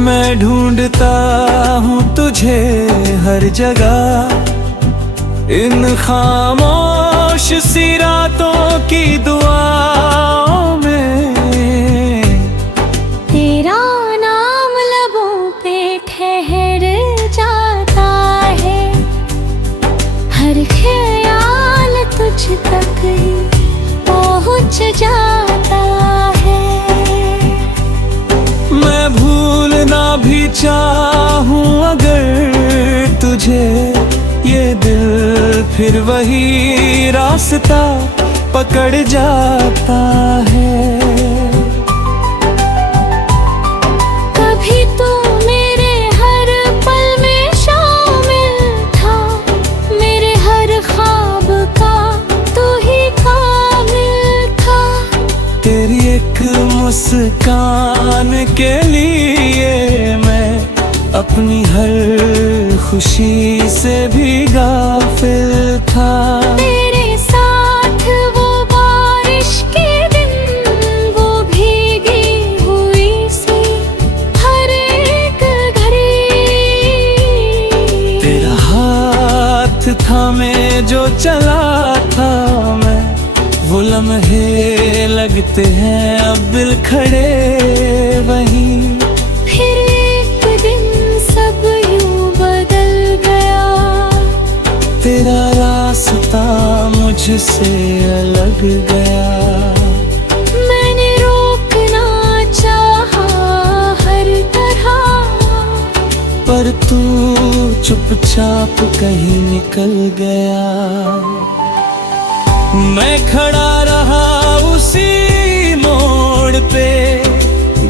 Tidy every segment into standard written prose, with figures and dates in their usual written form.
मैं ढूंढता हूँ तुझे हर जगह, इन खामोश सी रातों की दुआओं में। तेरा नाम लबों पे ठहर जाता है, हर ख्याल तुझ तक ही पहुँच जाता है। मैं भूलना भी चाहूँ अगर तुझे, ये दिल फिर वही रास्ता पकड़ जाता है। कभी तो मेरे हर पल में शामिल था, मेरे हर ख्वाब का तू ही कामिल था। तेरी एक मुस्कान के लिए मैं अपनी हर खुशी से भी गाफिल था। तेरे साथ वो बारिश के दिन, वो भीगी हुई सी हर एक घड़ी। तेरा हाथ थामे जो चला था मैं, वो लम्हे लगते हैं अब दिल खड़े वहीं। फिर एक दिन सब यूं बदल गया, तेरा रास्ता मुझसे अलग गया। मैंने रोकना चाहा हर तरह, पर तू चुपचाप कहीं निकल गया। मैं खड़ा रहा उसी मोड़ पे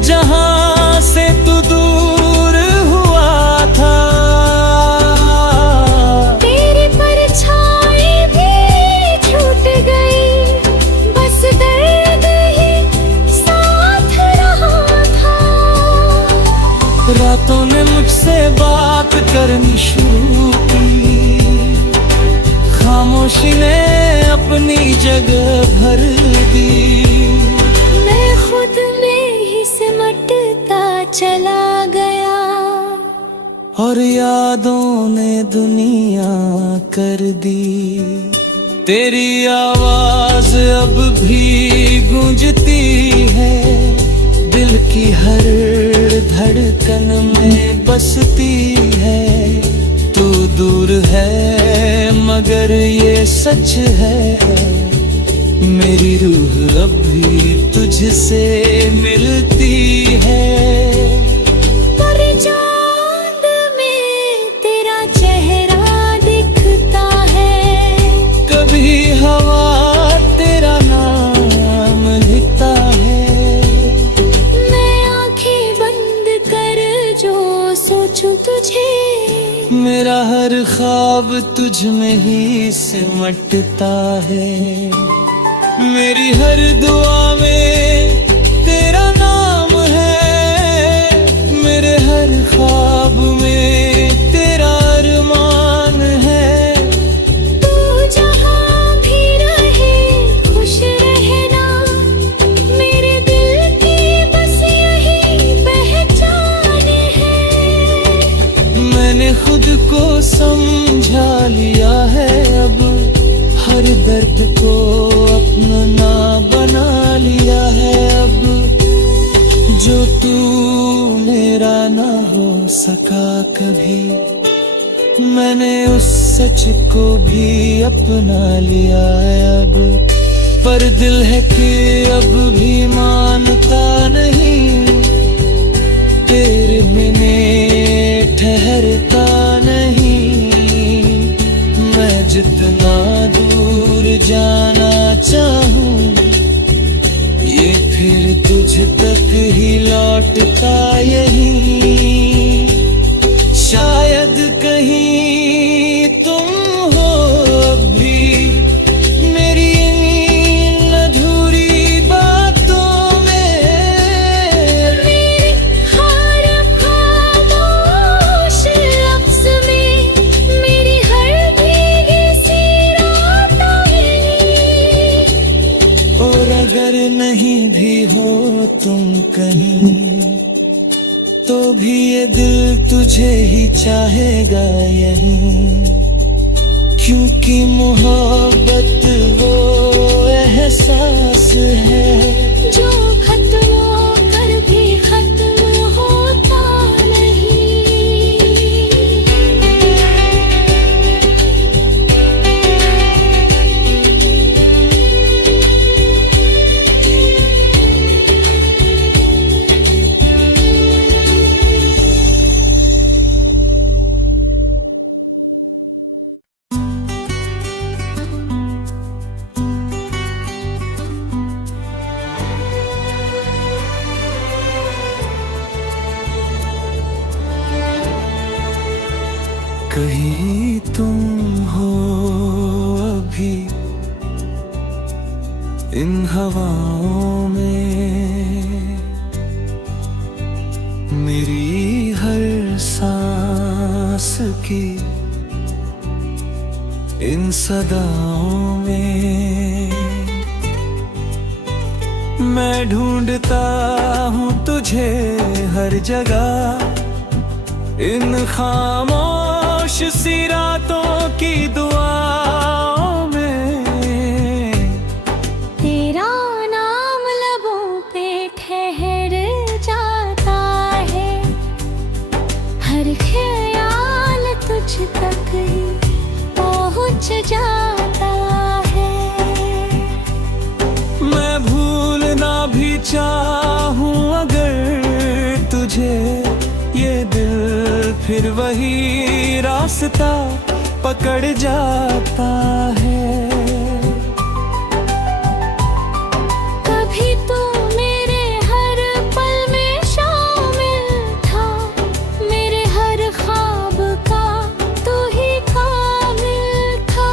जहां से तू दूर हुआ था। तेरी परछाई भी छूट गई, बस दर्द ही साथ रहा था। रातों ने मुझसे बात करनी शुरू की, खामोशी ने अपनी जगह भर दी। मैं खुद में ही सिमटता चला गया, और यादों ने दुनिया कर दी। तेरी आवाज अब भी गूंजती है, दिल की हर धड़कन में बसती है। तू दूर है मगर ये सच है, मेरी रूह अब भी तुझसे मिलती है। पर चांद में तेरा चेहरा दिखता है, कभी हवा तेरा नाम लिखता है। मैं आंखें बंद कर जो सोचूं तुझे, मेरा हर ख्वाब तुझ में ही सिमटता है। मेरी हर दुआ में तेरा नाम है, मेरे हर ख्वाब में तेरा अरमान है। तू जहां भी रहे खुश रहना, मेरे दिल की बस यही पहचान है। मैंने खुद को समझा लिया है अब, हर दर्द को अपना बना लिया है अब। जो तू मेरा ना हो सका कभी, मैंने उस सच को भी अपना लिया है अब। पर दिल है कि अब भी मानता नहीं, तेरे बिने ठहरता नहीं। मैं जितना दूर जाना चाहूं, ये फिर तुझ तक ही लौटता यहीं। शायद कहीं तुम हो अब भी मेरी इन अधूरी बातों में। मेरे हर खामोश लफ्ज़ में, मेरी हर भीगी सी रात है। और अगर नहीं भी हो तुम कहीं, तो भी ये दिल तुझे ही चाहेगा यहीं, क्योंकि मोहब्बत वो एहसास है जो खत्म होकर भी खत्म होता नहीं। कहीं तुम हो अभी इन हवाओं में, मेरी हर सांस की इन सदाओं में। मैं ढूंढता हूँ तुझे हर जगह, इन खामोश सी रातों की दुआओं में। तेरा नाम लबों पे ठहर जाता है, हर ख्याल तुझ तक ही पहुँच जाता है। मैं भूलना भी चाहूँ अगर तुझे, ये दिल फिर वही रास्ता पकड़ जाता है। कभी तो मेरे हर पल में शामिल था, मेरे हर ख्वाब का तू ही कामिल था।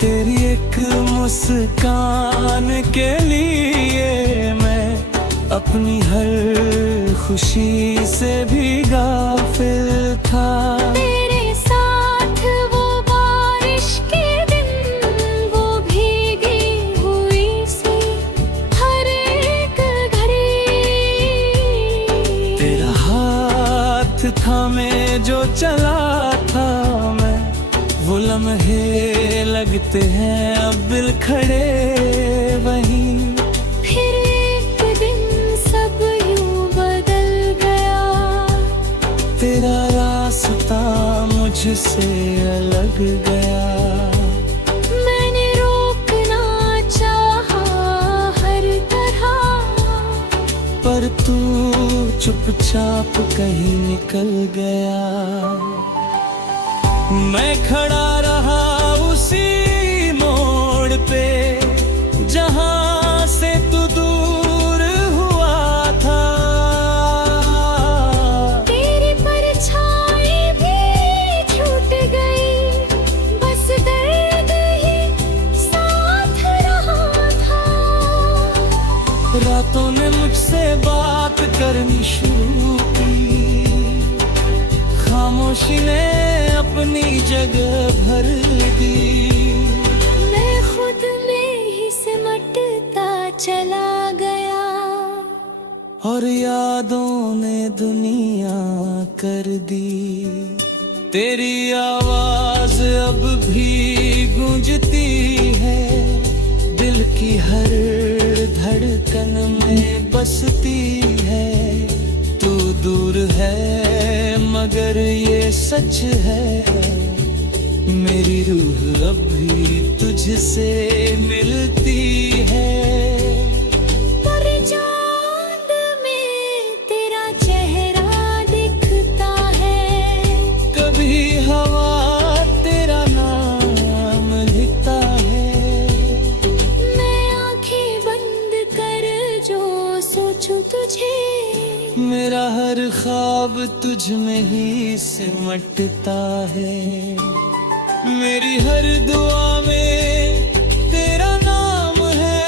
तेरी एक मुस्कान के लिए मैं अपनी हर खुशी से भी गाफिल था। तेरे साथ वो बारिश के दिन, वो भीगी हुई सी हर एक घड़ी। तेरा हाथ थामे जो चला था मैं, वो लम्हे लगते हैं अब दिल खड़े वहीं। तेरा रास्ता मुझसे अलग गया, मैंने रोकना चाहा हर तरह, पर तू चुपचाप कहीं निकल गया। मैं खड़ा रहा उसी मोड़ पे जहां से तू दूर हुआ था। तेरी परछाई भी छूट गई, बस दर्द ही साथ रहा था। रातों ने मुझसे बात करनी शुरू की, खामोशी ने अपनी जगह भर दी। मैं खुद में ही सिमटता चला गया, और यादों ने दुनिया कर दी। तेरी आवाज अब भी गूंजती है, दिल की हर धड़कन में बसती है। तू दूर है मगर ये सच है, मेरी रूह अब भी तुझसे मिलती है। पर चांद में तेरा चेहरा दिखता है, कभी हवा तेरा नाम लिखता है। मैं आंखें बंद कर जो सोचूं तुझे, मेरा हर ख्वाब तुझ में ही सिमटता है। मेरी हर दुआ में तेरा नाम है,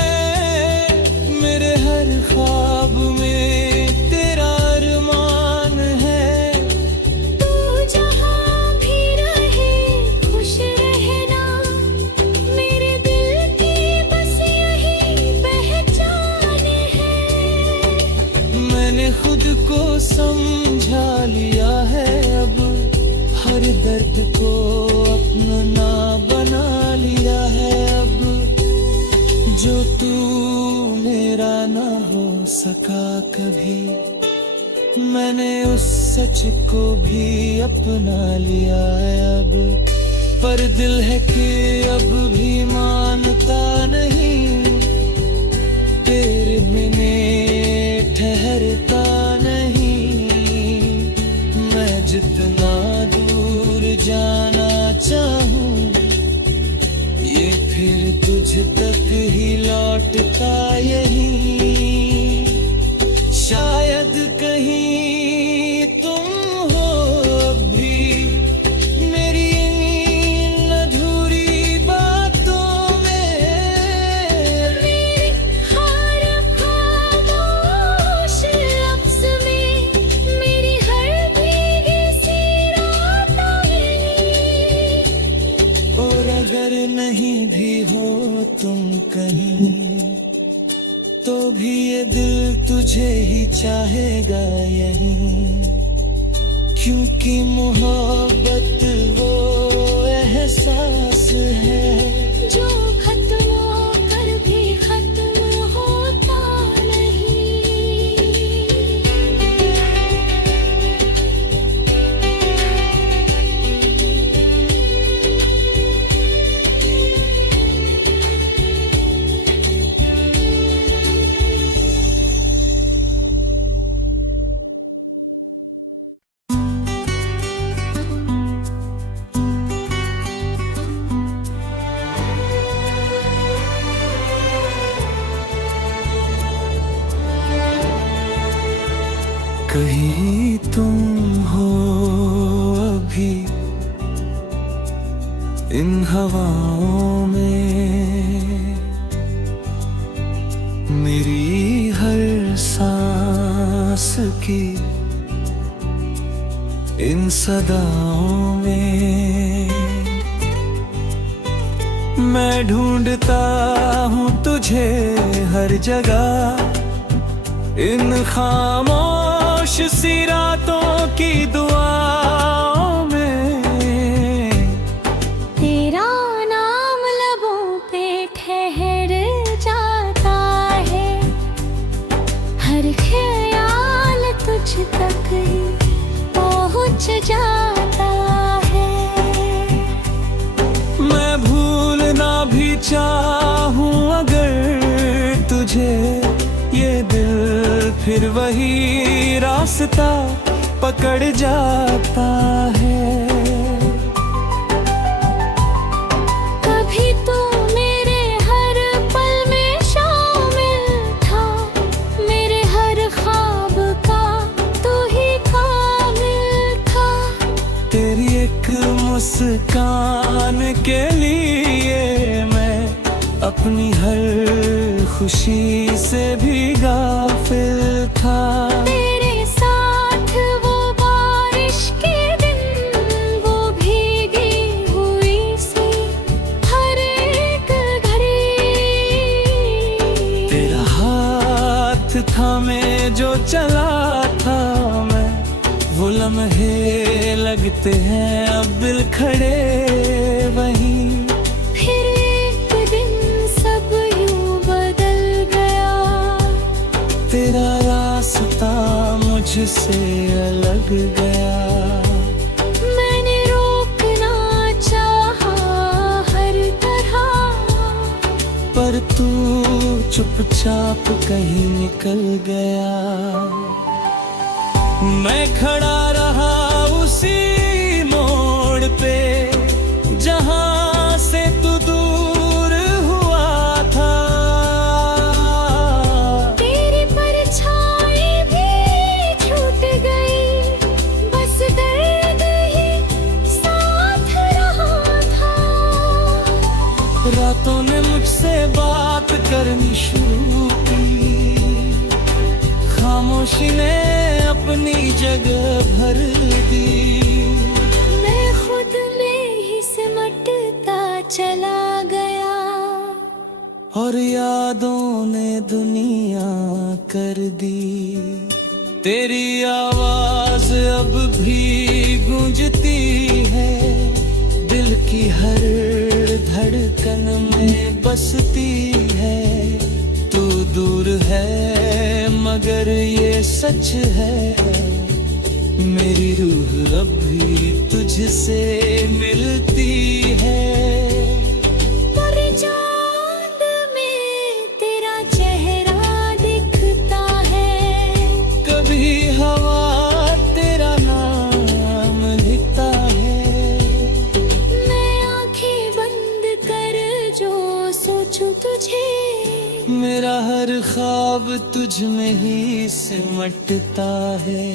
मेरे हर ख्वाब में तेरा अरमान है। तू जहाँ भी रहे खुश रहना, मेरे दिल की बस यही पहचान है। मैंने खुद को समझा कभी, मैंने उस सच को भी अपना लिया है अब, पर दिल है कि अब भी मानता नहीं, तेरे बिने ठहरता नहीं। मैं जितना दूर जाना चाहूं, ये फिर तुझ तक ही लौटता यही। शायद कहीं तुम हो अभी मेरी इन अधूरी बातों में, मेरी हर खामोश लफ्ज़ में, मेरी हर भीगी सी रातों में। और अगर नहीं भी हो तुम कहीं, तो भी ये दिल तुझे ही चाहेगा यहीं, क्योंकि मोहब्बत वो एहसास है जो खत्म होकर भी खत्म होता नहीं। कहीं तुम हो अभी इन हवाओं में, मेरी हर सांस की इन सदाओं में। मैं ढूंढता हूँ तुझे हर जगह, इन खामोश सी रातों की दुआओं में। तेरा नाम लबों पे ठहर जाता है, हर ख्याल तुझ तक ही पहुँच जाता है। मैं भूलना भी चाहूँ अगर तुझे, ये दिल फिर वही रास्ता पकड़ जाता है। कभी तो मेरे हर पल में शामिल था, मेरे हर ख्वाब का तू ही कामिल था। तेरी एक मुस्कान के लिए मैं अपनी हर खुशी से भी गाफिल था। तेरे साथ वो बारिश के दिन, वो भीगी हुई सी हर एक घड़ी। तेरा हाथ थामे जो चला था मैं, वो लम्हे लगते हैं अब दिल खड़े वहीं। तेरा रास्ता मुझसे अलग गया, मैंने रोकना चाहा हर तरह, पर तू चुपचाप कहीं निकल गया। मैं खड़ा रहा उसी मोड़ पे जहां से तू दूर हुआ था। तेरी परछाई भी छूट गई, बस दर्द ही साथ रहा था। रातों ने मुझसे बात करनी शुरू की, खामोशी ने अपनी जगह भर दी। मैं खुद में ही सिमटता चला गया, और यादों ने दुनिया कर दी। तेरी आवाज अब भी गूंजती है, दिल की हर धड़कन में बसती है। तू दूर है मगर ये सच है, मेरी रूह अब भी तुझसे मिलती है। पर चांद में तेरा चेहरा दिखता है, कभी हवा तेरा नाम लिखता है। मैं आंखें बंद कर जो सोचूं तुझे, मेरा हर ख्वाब तुझ में ही सिमटता है।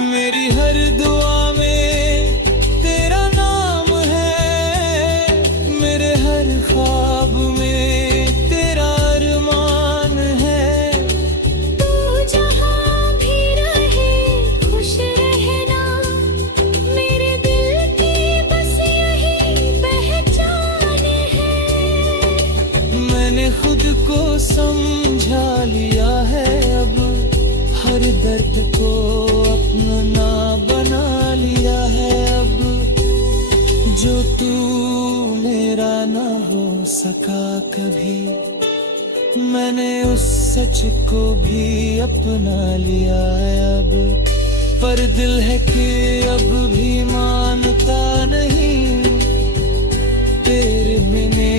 मेरी हर दुआ में तेरा नाम है, मेरे हर ख्वाब में तेरा अरमान है। तू जहाँ भी रहे खुश रहना, मेरे दिल की बस यही पहचान है। मैंने खुद को समझा लिया है अब, हर दर्द को अपना बना लिया है अब। जो तू मेरा ना हो सका कभी, मैंने उस सच को भी अपना लिया है अब। पर दिल है कि अब भी मानता नहीं, तेरे बिने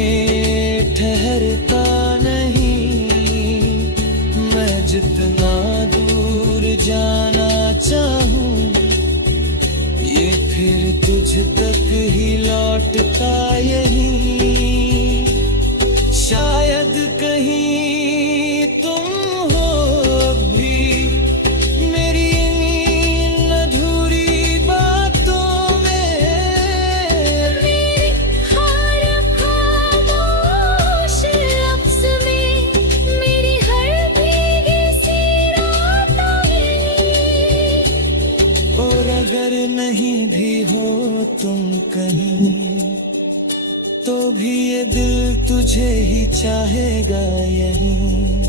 ठहरता नहीं। मैं जितना दूर जाना चाहूं, ये फिर तुझ तक ही लौटता यही। शायद कहीं तुम हो अभी मेरी इन अधूरी बातों में। मेरे हर खामोश लफ्ज़ में, मेरी हर भीगी सी रातों में। और अगर नहीं भी हो तुम कहीं, तो भी ये दिल तुझे ही चाहेगा यहीं।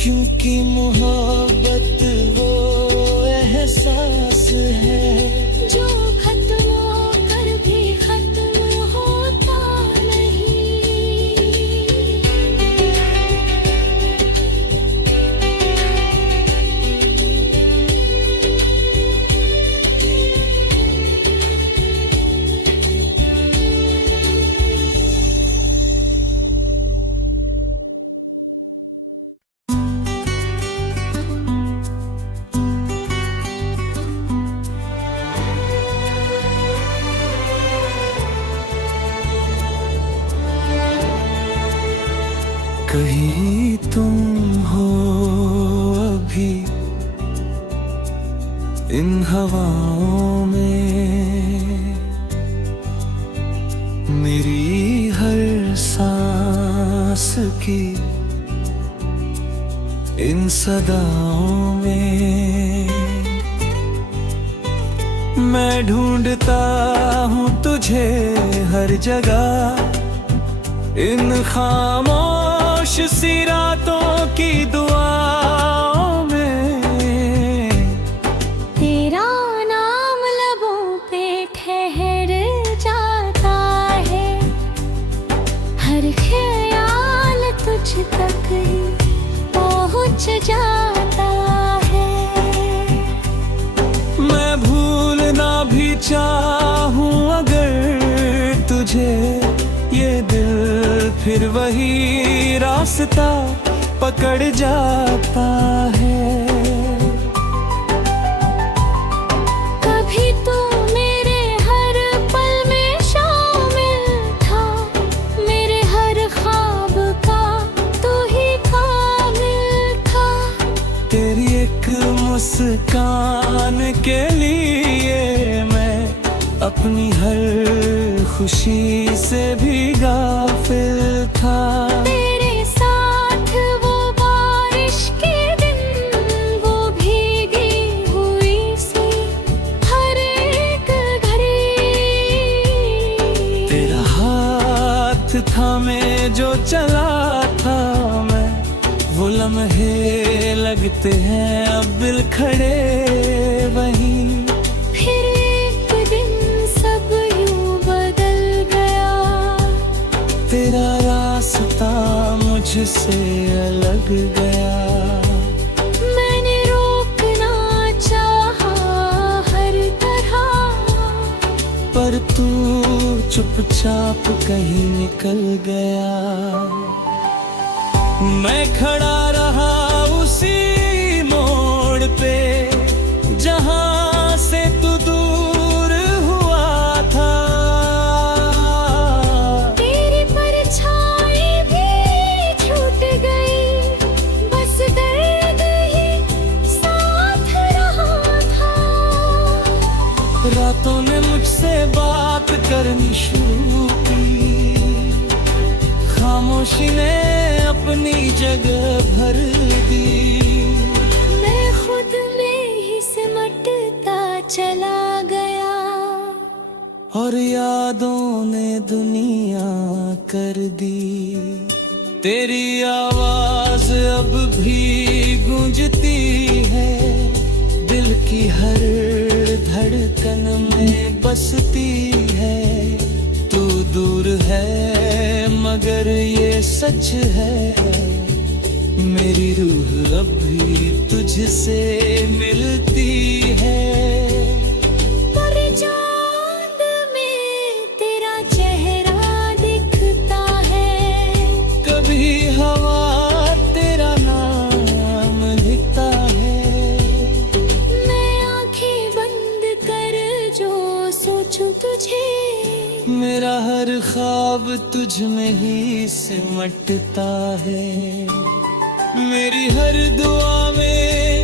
क्योंकि मोहब्बत वो एहसास है जो खत्म होकर भी खत्म होता नहीं। कहीं तुम हो अभी इन हवाओं में, मेरी हर सांस की इन सदाओं में। मैं ढूंढता हूँ तुझे हर जगह, इन खामोश सी रातों की दुआओं में। तेरा नाम लबों पे ठहर जाता है, हर ख्याल तुझ तक ही पहुँच जाता है। मैं भूलना भी चाहूँ अगर तुझे, ये दिल फिर वही रास्ता पकड़ जाता है। कभी तू मेरे हर पल में शामिल था, मेरे हर ख्वाब का तू ही काबिल था। तेरी एक मुस्कान के लिए मैं अपनी हर खुशी से भी गाफिल था। तेरे साथ वो बारिश के दिन, वो भीगी हुई सी हर एक घड़ी। तेरा हाथ थामे जो चला था मैं, वो लम्हे लगते हैं अब दिल खड़े वहीं। फिर एक दिन सब यूं बदल गया, तेरा रास्ता मुझ तुझसे अलग गया। मैंने रोकना चाहा हर तरह, पर तू चुपचाप कहीं निकल गया। मैं खड़ा रहा उसी मोड़ पे जहां से तू दूर हुआ था। तेरी परछाई भी छूट गई, बस दर्द ही साथ रहा था। रातों ने मुझसे बात करनी शुरू की, खामोशी ने अपनी जगह भर दी। मैं खुद में ही सिमटता चला गया, और यादों ने दुनिया कर दी। तेरी आवाज अब भी गूंजती है, दिल की हर धड़कन में बसती है। तू दूर है मगर ये सच है, मेरी रूह अब भी तुझसे मिलती है। पर चांद में तेरा चेहरा दिखता है, कभी हवा तेरा नाम लिखता है। मैं आंखें बंद कर जो सोचूं तुझे, मेरा हर ख्वाब तुझ में ही सिमटता है। मेरी हर दुआ में